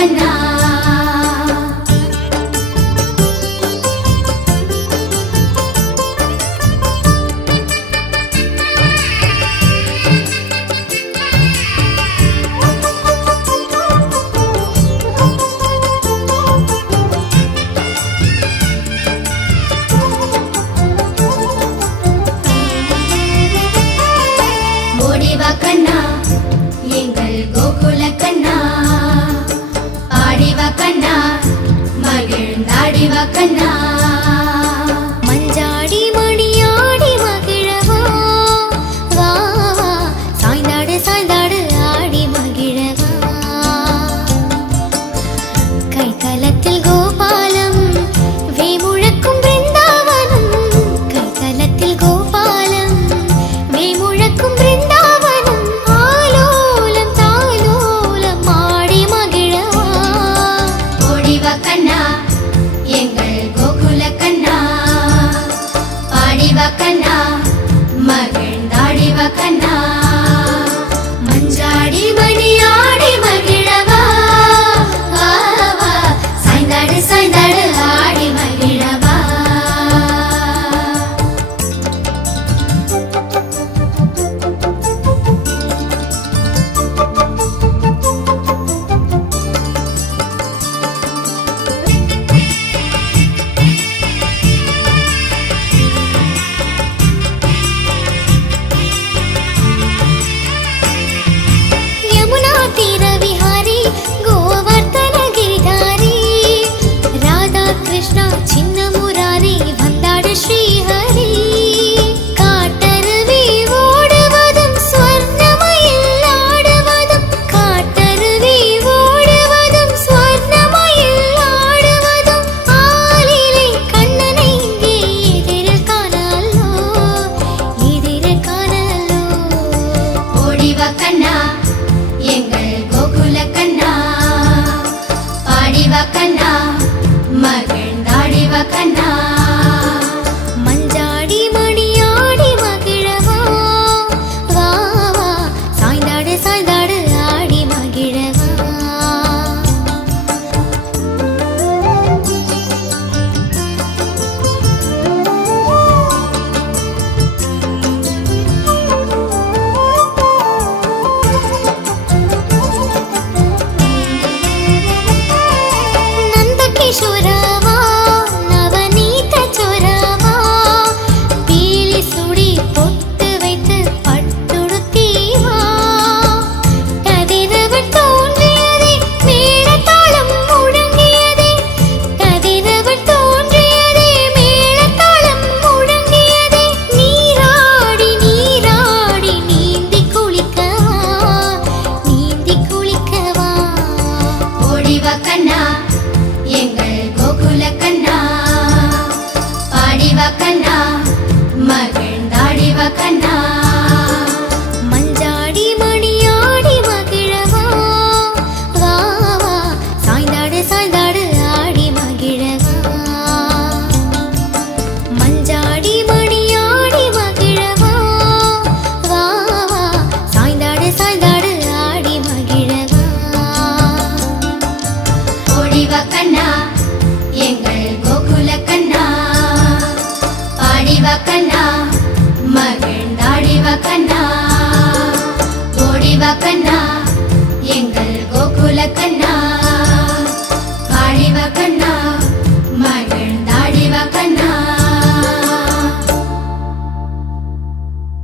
கண்ணா ஓடிவா கண்ணா எங்கள் கோகுல கண்ணா ஆடிவா கண்ணா மகிழ்ந்தாடிவா கண்ணா மஞ்சாடி மணியாடி மகிழவா வா வா சாய்ந்தாடு சாய்ந்தாடு ஆடி மகிழவா கைத்தலத்தில் கோபாலம் வேமுழக்கும் பிருந்தாவனம் கைத்தலத்தில் கோபாலம் வேமுழக்கும் பிருந்தாவனம் ஆலோலம் தாலோலம் ஆடி மகிழவா ஓடிவா கண்ணா எங்கள் கோகுல கண்ணா ஆடிவா கண்ணா மகிழ்ந்தாடிவா கண்ணா மஞ்சாடி மணியாடி மகிழவா வா வா சாய்ந்தாடு சாய்ந்தாடு ஆடி மகிழவா யமுனா தீர விஹாரி கோவர்தன கிரிதாரி ராதா கிருஷ்ணா சின்ன முராரி வந்தாடு ஸ்ரீஹரி காட்டருவி ஓடுவதும் ஸ்வர்ணமயில் ஆடுவதும் காட்டருவி ஓடுவதும் ஸ்வர்ணமயில் ஆடுவதும் ஆலிலை கண்ணனை இங்கே எதிரில் காணலோ எதிரில் காணலோ ஓடிவா கண்ணா எங்கள் கோகுல கண்ணா ஆடிவா கண்ணா மகிழ்ந்தாடிவா கண்ணா மஞ்சாடி மணியாடி மகிழவா வா வா சாய்ந்தாடு சாய்ந்தாடு ஆடி மகிழவா நந்தகிஷோரவா நவநீத சோரவா பீலி சுடி பொட்டு வைத்து பட்டுடுத்தீவா ததிரவன் தோன்றியதே மேளதாளம் முழங்கியதே ததிரவன் தோன்றியதே மேளதாளம் முழங்கியதே நீராடி நீராடி நீந்தி குளிக்கவா நீந்தி குளிக்கவா ஓடிவா கண்ணா எங்கள் கோகுல கண்ணா ஆடிவா கண்ணா மகிழ்ந்தாடிவா கண்ணா மஞ்சாடி மணியாடி மகிழவா வா வா சாய்ந்தாடு சாய்ந்தாடு ஆடி மகிழவா மஞ்சாடி மணியாடி மகிழவா வா வா சாய்ந்தாடு சாய்ந்தாடு ஆடி மகிழவா ஓடிவா கண்ணா எங்கள் கோகுல கண்ணா ஆடிவா கண்ணா மகிழ்ந்தாடிவா கண்ணா ஓடிவா கண்ணா எங்கள் கோகுல கண்ணா